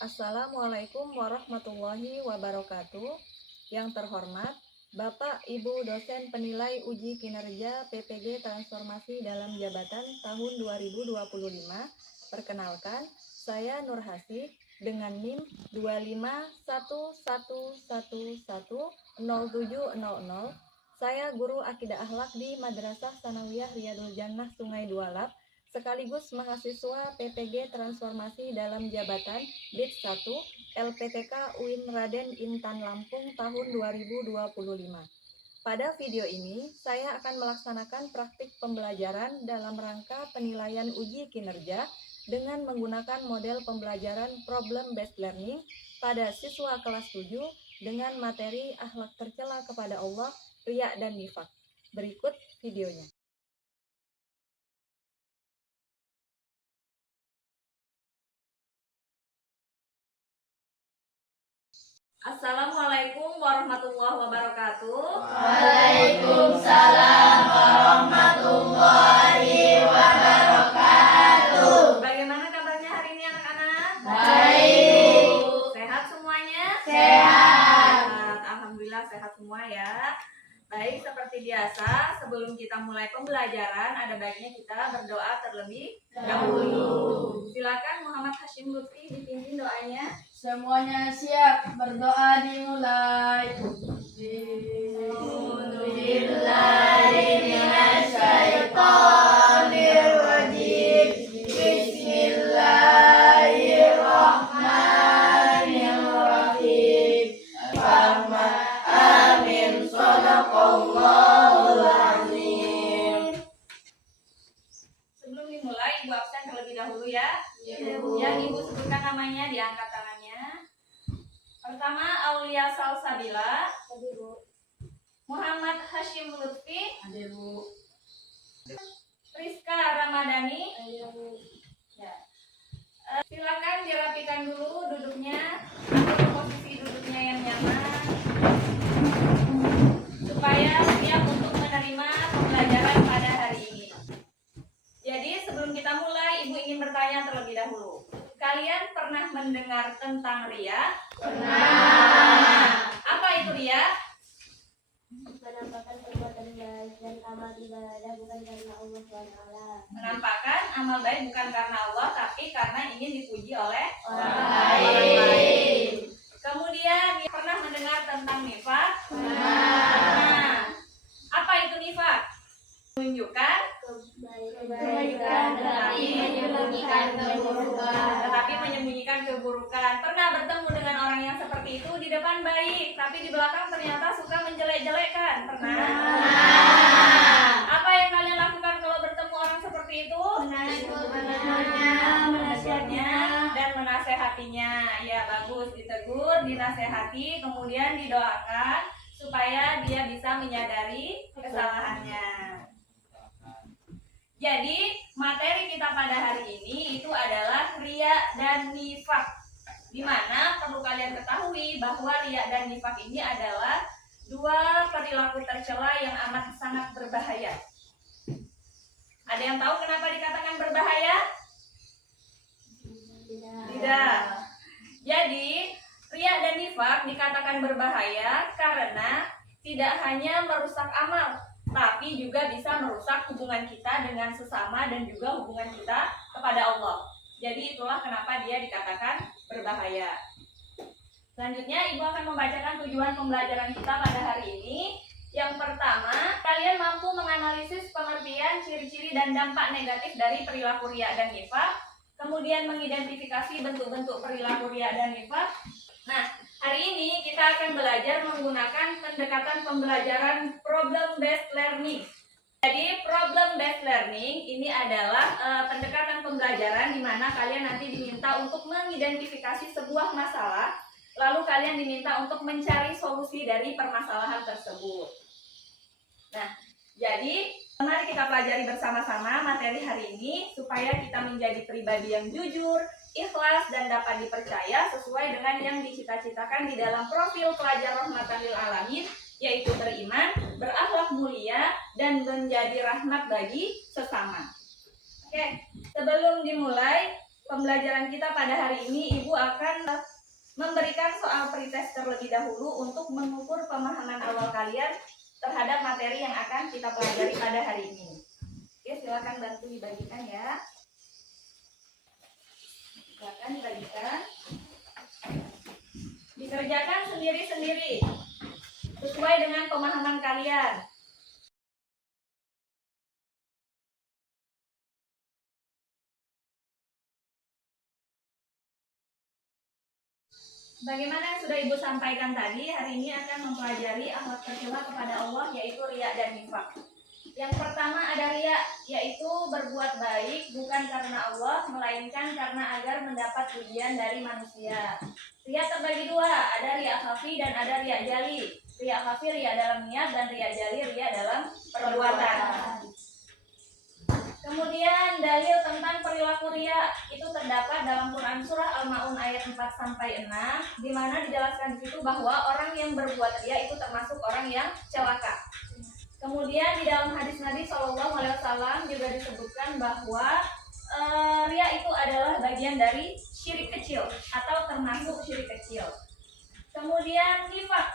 Assalamualaikum warahmatullahi wabarakatuh. Yang terhormat, Bapak Ibu dosen penilai uji kinerja PPG Transformasi dalam Jabatan tahun 2025. Perkenalkan, saya Nur Hasih dengan NIM 251110700. Saya guru akidah akhlak di Madrasah Sanawiyah Riyadul Jannah Sungai Dualap, sekaligus mahasiswa PPG Transformasi dalam Jabatan BID 1 LPTK UIN Raden Intan Lampung tahun 2025. Pada video ini, saya akan melaksanakan praktik pembelajaran dalam rangka penilaian uji kinerja dengan menggunakan model pembelajaran Problem Based Learning pada siswa kelas 7 dengan materi akhlak tercela kepada Allah, riya dan nifak. Berikut videonya. Assalamualaikum warahmatullahi wabarakatuh. Waalaikumsalam warahmatullahi wabarakatuh. Bagaimana kabarnya hari ini anak-anak? Baik. Sehat semuanya? Sehat. Alhamdulillah sehat semua ya. Baik, seperti biasa sebelum kita mulai pembelajaran ada baiknya kita berdoa terlebih dahulu. Silakan Muhammad Hashim Lutfi dipimpin doanya. Semuanya siap, berdoa dimulai. Bismillahirrahmanirrahim. Bismillahirrahmanirrahim. Amin. Shadaqallahul azim. Sebelum dimulai, Ibu absen terlebih dahulu ya. Yang Ibu sebutkan namanya diangkat tangannya. Pertama, Aulia Salsabila. Muhammad Hashim Lutfi. Rizka Ramadhani. Ya. Silakan dirapikan dulu duduknya, atur posisi duduknya yang nyaman supaya siap untuk menerima pembelajaran pada hari ini. Jadi sebelum kita mulai, Ibu ingin bertanya terlebih dahulu. Kalian pernah mendengar tentang riya? Pernah. Apa itu riya? Menampakkan perbuatan baik dan amal ibadah bukan karena Allah SWT. Menampakkan amal baik bukan karena Allah, tapi karena ingin dipuji oleh Orang lain. Kemudian pernah mendengar tentang nifak? Pernah. Apa itu nifak? Menunjukkan Kebaikan tetapi menyembunyikan keburukan. tetapi menyembunyikan keburukan. Pernah bertemu dengan orang yang seperti itu, di depan baik, tapi di belakang ternyata suka menjelek-jelekan. Pernah? Apa yang kalian lakukan kalau bertemu orang seperti itu? Menasihatinya dan menasehatinya. Ya bagus, ditegur, dinasehati, kemudian didoakan supaya dia bisa menyadari kesalahannya. Jadi materi kita pada hari ini itu adalah riya dan nifak. Di mana perlu kalian ketahui bahwa riya dan nifak ini adalah dua perilaku tercela yang amat sangat berbahaya. Ada yang tahu kenapa dikatakan berbahaya? Tidak. Jadi riya dan nifak dikatakan berbahaya karena tidak hanya merusak amal, tapi juga bisa merusak hubungan kita dengan sesama dan juga hubungan kita kepada Allah. Jadi itulah kenapa dia dikatakan berbahaya. Selanjutnya Ibu akan membacakan tujuan pembelajaran kita pada hari ini. Yang pertama, kalian mampu menganalisis pengertian, ciri-ciri dan dampak negatif dari perilaku riya dan nifak. Kemudian mengidentifikasi bentuk-bentuk perilaku riya dan nifak. Nah, hari ini kita akan belajar menggunakan pendekatan pembelajaran Problem Based Learning. Jadi Problem Based Learning ini adalah pendekatan pembelajaran di mana kalian nanti diminta untuk mengidentifikasi sebuah masalah, lalu kalian diminta untuk mencari solusi dari permasalahan tersebut. Nah, jadi mari kita pelajari bersama-sama materi hari ini supaya kita menjadi pribadi yang jujur, ikhlas dan dapat dipercaya sesuai dengan yang dicita-citakan di dalam profil pelajar rahmatan lil alamin, yaitu beriman, berakhlak mulia dan menjadi rahmat bagi sesama. Oke, sebelum dimulai pembelajaran kita pada hari ini, Ibu akan memberikan soal pretest terlebih dahulu untuk mengukur pemahaman awal kalian terhadap materi yang akan kita pelajari pada hari ini. Oke, silakan bantu dibagikan ya. Silakan dibagikan. Dikerjakan sendiri-sendiri sesuai dengan pemahaman kalian. Bagaimana yang sudah Ibu sampaikan tadi, hari ini akan mempelajari akhlak tercela kepada Allah, yaitu riya dan nifaq. Yang pertama ada riya, yaitu berbuat baik bukan karena Allah, melainkan karena agar mendapat pujian dari manusia. Riya terbagi dua, ada riya khafi dan ada riya jali. Riya khafi riya dalam niat dan riya jali riya dalam perbuatan. Kemudian dalil tentang perilaku riya itu terdapat dalam Quran surah Al-Maun ayat 4-6, di mana dijelaskan di situ bahwa orang yang berbuat riya itu termasuk orang yang celaka. Kemudian di dalam hadis Nabi SAW juga disebutkan bahwa riya itu adalah bagian dari syirik kecil atau termasuk syirik kecil. Kemudian nifaq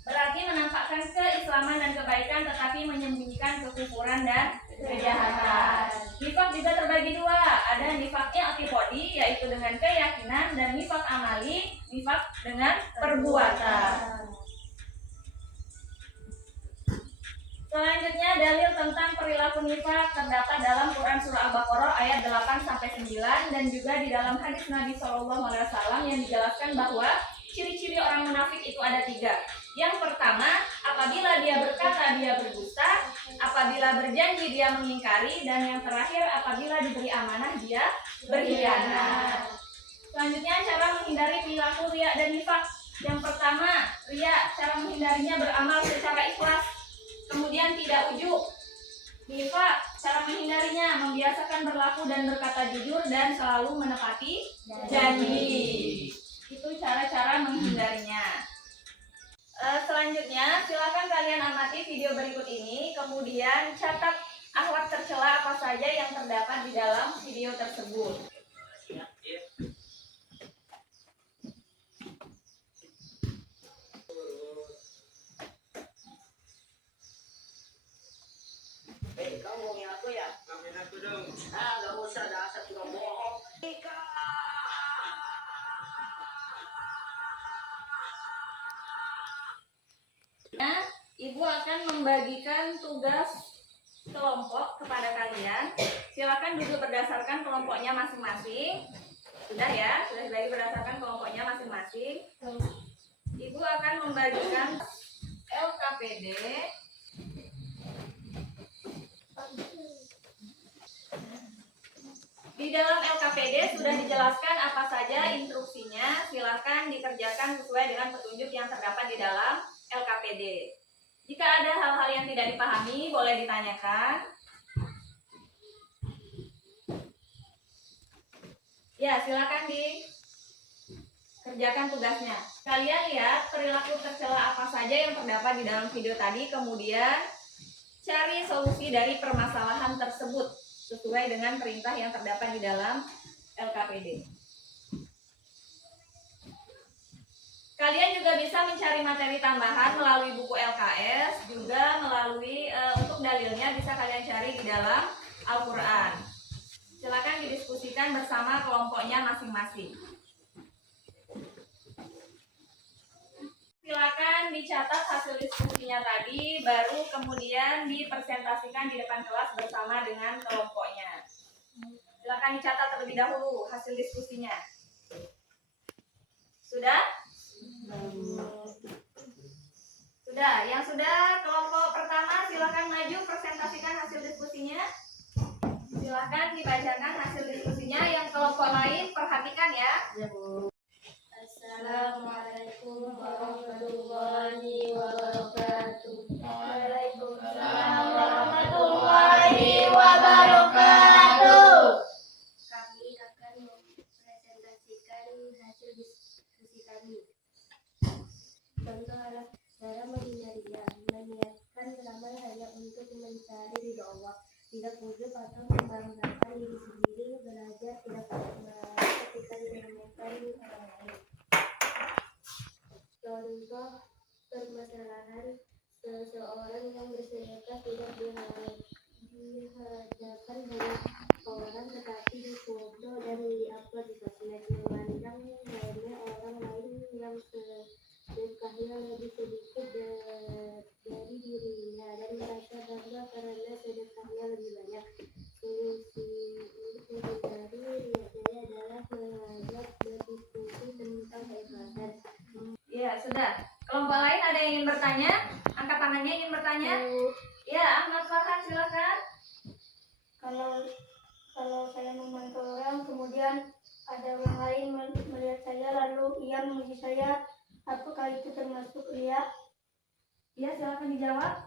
berarti menampakkan keislaman dan kebaikan tetapi menyembunyikan kekufuran dan kejahatan. Nifaq juga terbagi dua, ada nifaqnya aqidhi yaitu dengan keyakinan, dan nifaq amali, nifaq dengan perbuatan. Selanjutnya dalil tentang perilaku nifaq terdapat dalam Quran surah Al-Baqarah ayat 8-9 dan juga di dalam hadis Nabi SAW yang dijelaskan bahwa ciri-ciri orang munafik itu ada 3. Yang pertama, apabila dia berkata dia berdusta, apabila berjanji dia mengingkari, dan yang terakhir apabila diberi amanah dia berkhianat. Selanjutnya cara menghindari perilaku riya dan nifaq. Yang pertama, riya cara menghindarinya beramal secara ikhlas, kemudian tidak ujub. Nifaq cara menghindarinya membiasakan berlaku dan berkata jujur dan selalu menepati janji. Itu cara-cara menghindarinya. Selanjutnya silakan kalian amati video berikut ini, kemudian catat akhlak tercela apa saja yang terdapat di dalam video tersebut. Kamu ngomongin aku ya? Ngomongin aku dong. Gak usah, dasar tukang bohong. Ibu akan membagikan tugas kelompok kepada kalian. Silakan duduk berdasarkan kelompoknya masing-masing. Sudah ya, sudah dibagi berdasarkan kelompoknya masing-masing. Ibu akan membagikan LKPD. Di dalam LKPD sudah dijelaskan apa saja instruksinya. Silakan dikerjakan sesuai dengan petunjuk yang terdapat di dalam LKPD. Jika ada hal-hal yang tidak dipahami, boleh ditanyakan. Ya, silakan dikerjakan tugasnya. Kalian lihat perilaku tercela apa saja yang terdapat di dalam video tadi, kemudian cari solusi dari permasalahan tersebut sesuai dengan perintah yang terdapat di dalam LKPD. Kalian juga bisa mencari materi tambahan melalui buku LKS, juga melalui untuk dalilnya bisa kalian cari di dalam Al-Quran. Silakan didiskusikan bersama kelompoknya masing-masing. Silakan dicatat hasil diskusinya tadi, baru kemudian dipresentasikan di depan kelas bersama dengan kelompoknya. Silakan dicatat terlebih dahulu hasil diskusinya. Sudah? Sudah, yang sudah kelompok pertama silakan maju presentasikan hasil diskusinya. Silakan dibacakan hasil diskusinya. Yang kelompok lain perhatikan ya. Assalamualaikum warahmatullahi wabarakatuh. Waalaikumsalam warahmatullahi wabarakatuh. Kami akan mempresentasikan hasil diskusi kami. Contoh cara menghindarinya, meniatkan beramal hanya untuk mencari ridho Allah, tidak ujub atau membanggakan diri sendiri, belajar tidak permasalahan seseorang yang bersedekah tidak dihadapkan banyak orang, tetapi difoto dan diupload di sosmed, memandang remeh orang lain yang sedekahnya lebih sedikit dari dirinya dan merasa bangga karena sedekahnya lebih banyak. Solusi untuk menghindari riya adalah mengajak berdiskusi tentang keikhlasan. Ya, sudah. Kelompok lain ada yang ingin bertanya? Angkat tangannya ingin bertanya? Ya, Ahmad Farhan silakan. Kalau saya membantu orang, kemudian ada orang lain melihat saya lalu ia memuji saya, apakah itu termasuk riya? Ya, silakan dijawab.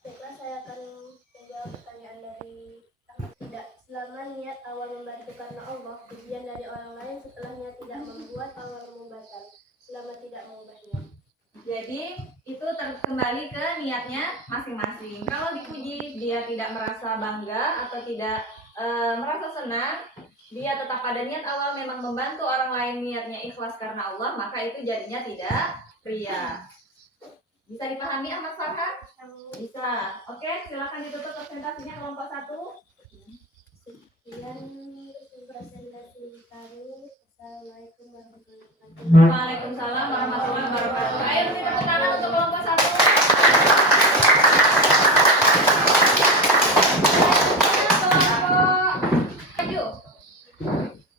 Baiklah, saya akan menjawab pertanyaan dari Ahmad. Tidak, selama niat awal membantu karena Allah, pujian dari orang lain setelahnya tidak membuat awal membatal, selama tidak mengubahnya. Jadi itu kembali ke niatnya masing-masing. Kalau dipuji dia tidak merasa bangga atau tidak merasa senang, dia tetap pada niat awal memang membantu orang lain, niatnya ikhlas karena Allah, maka itu jadinya tidak riya. Bisa dipahami Ahmad Farhan? Bisa. Oke, silakan ditutup presentasinya kelompok 1. Sekian presentasi kami. Assalamualaikum warahmatullahi wabarakatuh. Waalaikumsalam warahmatullahi wabarakatuh. Ayo beri tepuk tangan untuk kelompok 1. Kelompok maju.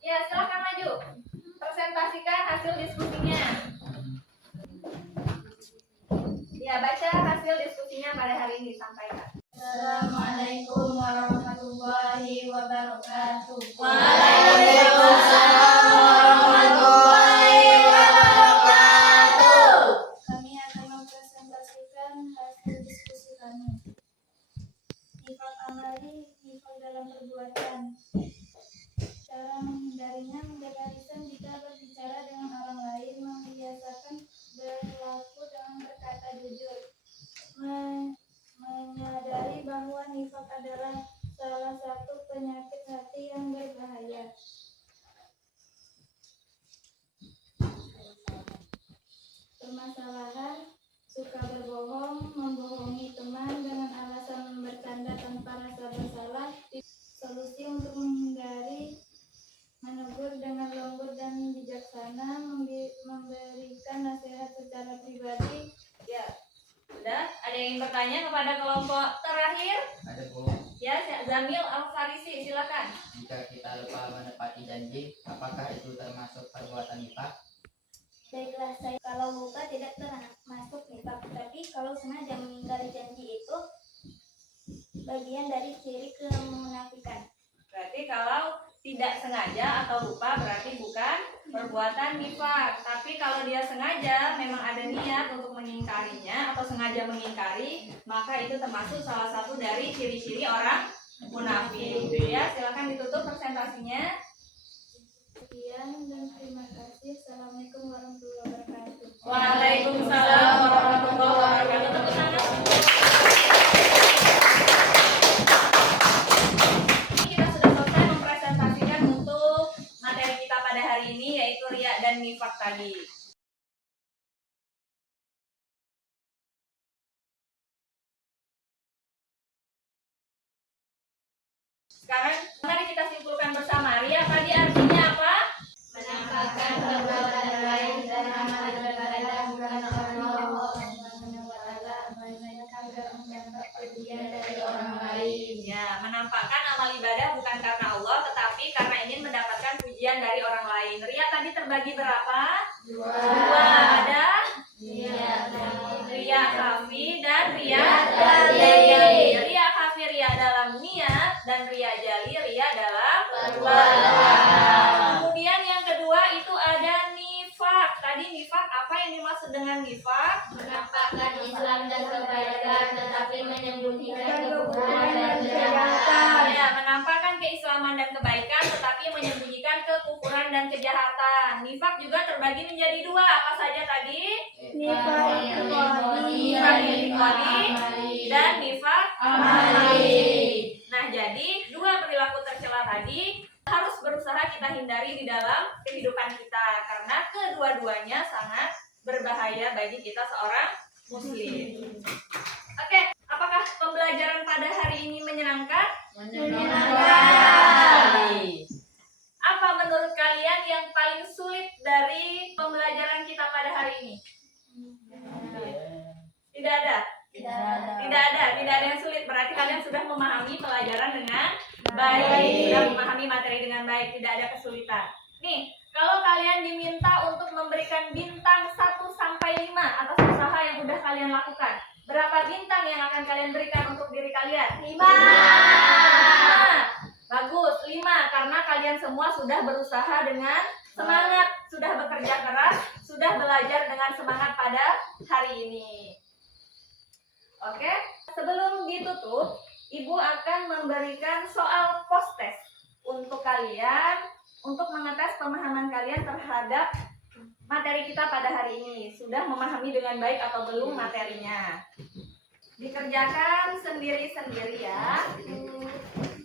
Ya, silakan maju. Presentasikan hasil diskusinya. Ya, baca hasil diskusinya pada hari ini, sampaikan. Assalamualaikum warahmatullahi wabarakatuh. Waalaikumsalam warahmatullahi wabarakatuh. Kami akan mempresentasikan hasil diskusi kami. Nifaq amali, nifaq dalam perbuatan. Cara menghindarinya menjaga lisan jika berbicara dengan orang lain, membiasakan berlaku dengan berkata jujur. Menyadari bahwa nifaq adalah salah satu penyakit hati yang berbahaya. Permasalahan suka berbohong, membohongi teman dengan alasan bercanda tanpa rasa bersalah. Solusi untuk menghindari: menegur dengan lembut dan bijaksana, memberikan nasihat secara pribadi. Ya, sudah. Ada yang ingin bertanya kepada kelompok terakhir? Ada Bu, Ya, Zamil Al-Farisi, silakan. jika kita lupa menepati janji, apakah itu termasuk perbuatan nifaq? Baiklah, saya kalau lupa tidak termasuk nifaq, tapi kalau sengaja mengingkari janji itu bagian dari ciri kemunafikan. Berarti kalau tidak sengaja atau lupa berarti bukan perbuatan nifaq. Tapi kalau dia sengaja memang ada niat untuk mengingkarinya atau sengaja mengingkari, maka itu termasuk salah satu dari ciri-ciri orang munafik. Ya, silakan ditutup presentasinya. Sekian dan terima kasih. Assalamualaikum warahmatullahi wabarakatuh. Waalaikumsalam warahmatullahi wabarakatuh. Tepuk tangan. Kita sudah selesai mempresentasikan untuk materi kita pada hari ini, yaitu riya dan nifaq tadi. Sekarang mari kita simpulkan bersama. Riya tadi artinya apa? Menampakkan perbuatan lain dan amal ibadah bukan karena Allah Subhanahu wa taala, melainkan karena mendapat pujian dari orang lain. Ya, menampakkan amal ibadah bukan karena Allah, tetapi karena ingin mendapatkan pujian dari orang lain. Riya tadi terbagi berapa? Dua. Ada riya khafi dan riya jali. Riya khafi riya dalam niat dan riya jali riya dalam perbuatan. Kemudian yang kedua itu ada nifaq. Tadi nifaq apa yang dimaksud dengan nifaq? Menampakkan Islam dan kebaikan tetapi menyembunyikan kekufuran dan kejahatan. Ya, menampakkan keislaman dan kebaikan tetapi menyembunyikan kekufuran dan kejahatan. Nifaq juga terbagi menjadi dua. Apa saja tadi? Nifaq Nifaq i'tiqadi dan nifaq amali. Nah, jadi dua perilaku tercela tadi harus berusaha kita hindari di dalam kehidupan kita karena kedua-duanya sangat berbahaya bagi kita seorang muslim. Oke, apakah pembelajaran pada hari ini menyenangkan? Apa menurut kalian yang paling sulit dari pembelajaran kita pada hari ini? Tidak ada. Tidak ada yang sulit. Berarti kalian sudah memahami pelajaran dengan baik, sudah memahami materi dengan baik, tidak ada kesulitan. Nih, kalau kalian diminta untuk memberikan bintang 1 sampai 5 atas usaha yang udah kalian lakukan, berapa bintang yang akan kalian berikan untuk diri kalian? 5. Bagus, 5 karena kalian semua sudah berusaha dengan semangat, sudah bekerja keras, sudah belajar dengan semangat pada hari ini. Oke, sebelum ditutup, Ibu akan memberikan soal post-test untuk kalian, untuk mengetes pemahaman kalian terhadap materi kita pada hari ini. Sudah memahami dengan baik atau belum materinya? Dikerjakan sendiri-sendiri ya,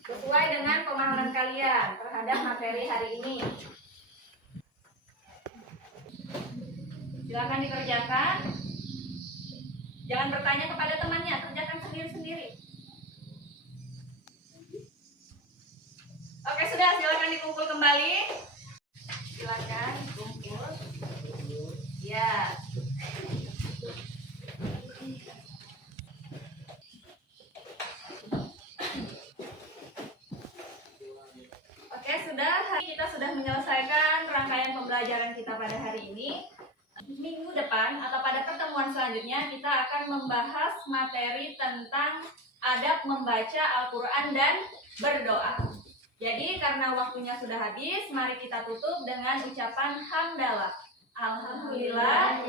sesuai dengan pemahaman kalian terhadap materi hari ini. Silakan dikerjakan. Jangan bertanya kepada temannya, kerjakan sendiri-sendiri. Oke, sudah, silakan dikumpul kembali. Silakan dikumpul. Ya. Oke, kita sudah menyelesaikan rangkaian pembelajaran kita pada hari ini. Minggu depan atau pada pertemuan selanjutnya kita akan membahas materi tentang adab membaca Al-Quran dan berdoa. Jadi karena waktunya sudah habis, mari kita tutup dengan ucapan hamdalah. Alhamdulillah,